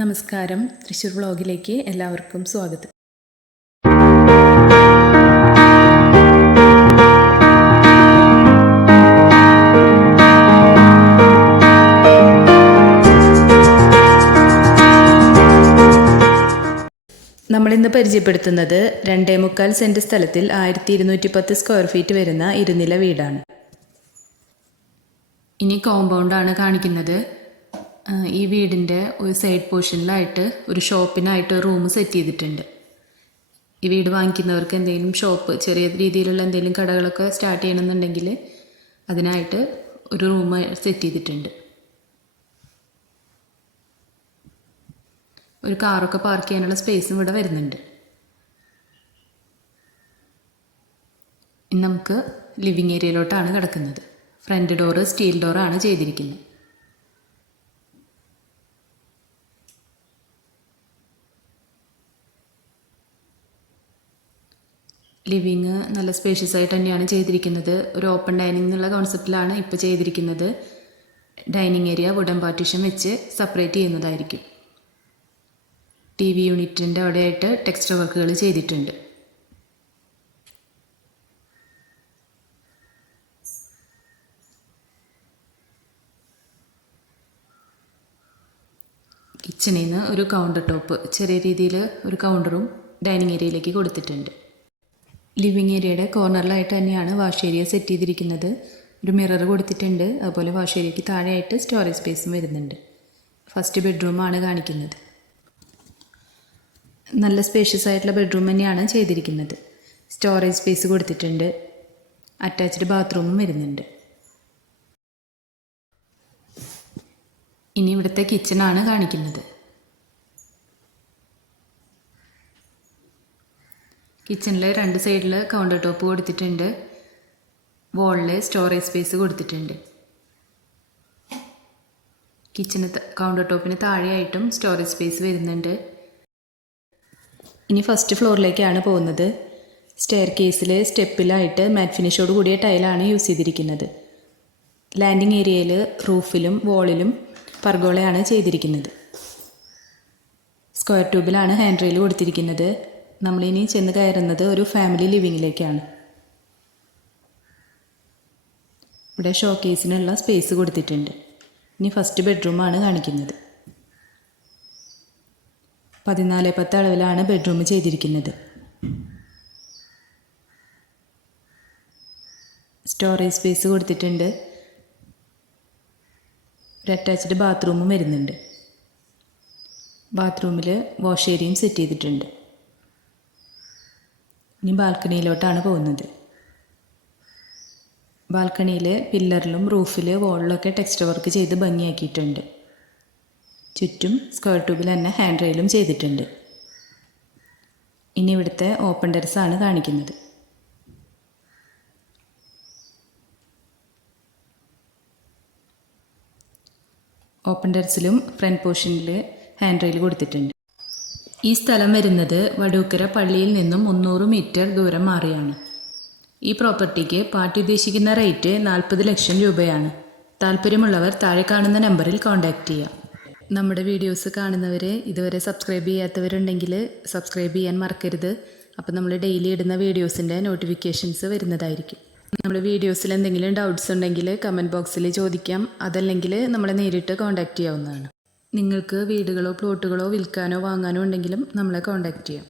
നമസ്കാരം. തൃശ്ശൂർ വ്ളോഗിലേക്ക് എല്ലാവർക്കും സ്വാഗതം. നമ്മളിന്ന് പരിചയപ്പെടുത്തുന്നത് രണ്ടേ മുക്കാൽ സെന്റ് സ്ഥലത്തിൽ ആയിരത്തി ഇരുന്നൂറ്റി പത്ത് സ്ക്വയർ ഫീറ്റ് വരുന്ന ഇരുനില വീടാണ്. ഇനി കോമ്പൗണ്ടാണ് കാണിക്കുന്നത്. ഈ വീടിന്റെ ഒരു സൈഡ് പോർഷനിലായിട്ട് ഒരു ഷോപ്പിനായിട്ട് റൂം സെറ്റ് ചെയ്തിട്ടുണ്ട്. ഈ വീട് വാങ്ങിക്കുന്നവർക്ക് എന്തെങ്കിലും ഷോപ്പ് ചെറിയ രീതിയിലുള്ള എന്തെങ്കിലും കടകളൊക്കെ സ്റ്റാർട്ട് ചെയ്യണമെന്നുണ്ടെങ്കിൽ അതിനായിട്ട് ഒരു റൂം സെറ്റ് ചെയ്തിട്ടുണ്ട്. ഒരു കാറൊക്കെ പാർക്ക് ചെയ്യാനുള്ള സ്പേസും ഇവിടെ വരുന്നുണ്ട്. നമുക്ക് ലിവിങ് ഏരിയയിലോട്ടാണ് കിടക്കുന്നത്. ഫ്രണ്ട് ഡോറ് സ്റ്റീൽ ഡോറാണ് ചെയ്തിരിക്കുന്നത്. ലിവിങ് നല്ല സ്പേഷ്യസ് ആയിട്ട് തന്നെയാണ് ചെയ്തിരിക്കുന്നത്. ഒരു ഓപ്പൺ ഡൈനിങ് എന്നുള്ള കോൺസെപ്റ്റിലാണ് ഇപ്പോൾ ചെയ്തിരിക്കുന്നത്. ഡൈനിങ് ഏരിയ വുഡൻ പാർട്ടീഷൻ വെച്ച് സെപ്പറേറ്റ് ചെയ്യുന്നതായിരിക്കും. ടി വി യൂണിറ്റിന്റെ അവിടെയായിട്ട് ടെക്സ്റ്റർ വർക്കുകൾ ചെയ്തിട്ടുണ്ട്. കിച്ചണിൽ നിന്ന് ഒരു കൗണ്ടർ ടോപ്പ് ചെറിയ രീതിയിൽ ഒരു കൗണ്ടറും ഡൈനിങ് ഏരിയയിലേക്ക് കൊടുത്തിട്ടുണ്ട്. ലിവിങ് ഏരിയയുടെ കോർണറിലായിട്ട് തന്നെയാണ് വാഷ് ഏരിയ സെറ്റ് ചെയ്തിരിക്കുന്നത്. ഒരു മിറർ കൊടുത്തിട്ടുണ്ട്. അതുപോലെ വാഷ് ഏരിയയ്ക്ക് താഴെയായിട്ട് സ്റ്റോറേജ് സ്പേസും വരുന്നുണ്ട്. ഫസ്റ്റ് ബെഡ്റൂമാണ് കാണിക്കുന്നത്. നല്ല സ്പേഷ്യസ് ആയിട്ടുള്ള ബെഡ്റൂം തന്നെയാണ് ചെയ്തിരിക്കുന്നത്. സ്റ്റോറേജ് സ്പേസ് കൊടുത്തിട്ടുണ്ട്. അറ്റാച്ച്ഡ് ബാത്റൂമും വരുന്നുണ്ട്. ഇനി ഇവിടുത്തെ കിച്ചണാണ് കാണിക്കുന്നത്. കിച്ചണിൽ രണ്ട് സൈഡിൽ കൗണ്ടർ ടോപ്പ് കൊടുത്തിട്ടുണ്ട്. വോളിൽ സ്റ്റോറേജ് സ്പേസ് കൊടുത്തിട്ടുണ്ട്. കിച്ചണ് കൗണ്ടർ ടോപ്പിന് താഴെയായിട്ടും സ്റ്റോറേജ് സ്പേസ് വരുന്നുണ്ട്. ഇനി ഫസ്റ്റ് ഫ്ലോറിലേക്കാണ് പോകുന്നത്. സ്റ്റെയർ കേസിൽ സ്റ്റെപ്പിലായിട്ട് മാറ്റ് ഫിനിഷോട് കൂടിയ ടൈലാണ് യൂസ് ചെയ്തിരിക്കുന്നത്. ലാൻഡിംഗ് ഏരിയയിൽ റൂഫിലും വോളിലും പർഗോളയാണ് ചെയ്തിരിക്കുന്നത്. സ്ക്വയർ ട്യൂബിലാണ് ഹാൻഡ് റെയിൽ കൊടുത്തിരിക്കുന്നത്. നമ്മളിനി ചെന്ന് കയറുന്നത് ഒരു ഫാമിലി ലിവിങ്ങിലേക്കാണ് ഇവിടെ ഷോ കേസിനുള്ള സ്പേസ് കൊടുത്തിട്ടുണ്ട്. ഇനി ഫസ്റ്റ് ബെഡ്റൂമാണ് കാണിക്കുന്നത്. പതിനാല് പത്ത് അളവിലാണ് ബെഡ്റൂം ചെയ്തിരിക്കുന്നത്. സ്റ്റോറേജ് സ്പേസ് കൊടുത്തിട്ടുണ്ട്. ഒരു അറ്റാച്ച്ഡ് ബാത്റൂമും വരുന്നുണ്ട്. ബാത്റൂമിൽ വാഷ് ഏരിയയും സെറ്റ് ചെയ്തിട്ടുണ്ട്. ഇനി ബാൽക്കണിയിലോട്ടാണ് പോകുന്നത്. ബാൽക്കണിയിൽ പില്ലറിലും റൂഫിൽ വോളിലൊക്കെ ടെക്സ്റ്റർ വർക്ക് ചെയ്ത് ഭംഗിയാക്കിയിട്ടുണ്ട്. ചുറ്റും സ്ക്വയർ ട്യൂബിൽ തന്നെ ഹാൻഡ് റെയിലും ചെയ്തിട്ടുണ്ട്. ഇനി ഇവിടുത്തെ ഓപ്പൺ ടെറസാണ് കാണിക്കുന്നത്. ഓപ്പൺ ടെറസിലും ഫ്രണ്ട് പോർഷനിൽ ഹാൻഡ് റെയിൽ കൊടുത്തിട്ടുണ്ട്. ഈ സ്ഥലം വരുന്നത് വടൂക്കര പള്ളിയിൽ നിന്നും മുന്നൂറ് മീറ്റർ ദൂരം മാറിയാണ്. ഈ പ്രോപ്പർട്ടിക്ക് പാർട്ടി ഉദ്ദേശിക്കുന്ന റേറ്റ് നാൽപ്പത് ലക്ഷം രൂപയാണ്. താല്പര്യമുള്ളവർ താഴെ കാണുന്ന നമ്പറിൽ കോൺടാക്റ്റ് ചെയ്യാം. നമ്മുടെ വീഡിയോസ് കാണുന്നവർ ഇതുവരെ സബ്സ്ക്രൈബ് ചെയ്യാത്തവരുണ്ടെങ്കിൽ സബ്സ്ക്രൈബ് ചെയ്യാൻ മറക്കരുത്. അപ്പോൾ നമ്മൾ ഡെയിലി ഇടുന്ന വീഡിയോസിന്റെ നോട്ടിഫിക്കേഷൻസ് വരുന്നതായിരിക്കും. നമ്മുടെ വീഡിയോസിൽ എന്തെങ്കിലും ഡൗട്ട്സ് ഉണ്ടെങ്കിൽ കമന്റ് ബോക്സിൽ ചോദിക്കാം. അതല്ലെങ്കിൽ നമ്മളെ നേരിട്ട് കോൺടാക്റ്റ് ചെയ്യാവുന്നതാണ്. നിങ്ങൾക്ക് വീടുകളോ പ്ലോട്ടുകളോ വിൽക്കാനോ വാങ്ങാനോ ഉണ്ടെങ്കിലും നമ്മളെ കോൺടാക്റ്റ് ചെയ്യാം.